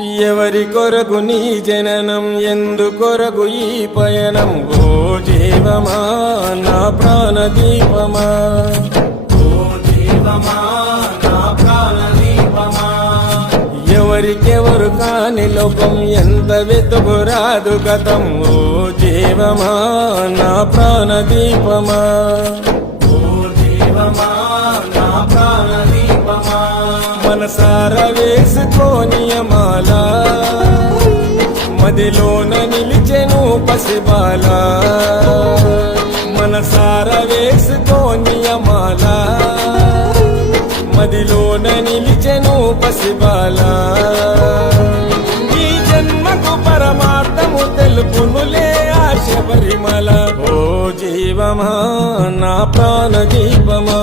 ఎవరి కొరకు నీ జననం, ఎందు కొరకు ఈ పయనం? ఓ జీవమా నా ప్రాణ దీపమా, ఓ జీవమా నా ప్రాణ దీపమా. ఎవరికెవరు కాని లోకం, ఎంత వెతుకురాదు గతం. ఓ జీవమా నా ప్రాణ దీపమా, ఓ జీవమా నా ప్రాణ దీపమా. మనసార వేసుకోని మాల, మదిలోన నిలిచెను పసిబాల. మనసార వేసుకోని మాల, మదిలోన నిలిచెను పసిబాల. ఈ జన్మకు పరమార్థము తెలుపునులే ఆశ పరిమళ. ఓ జీవమా నా ప్రాణ దీపమా,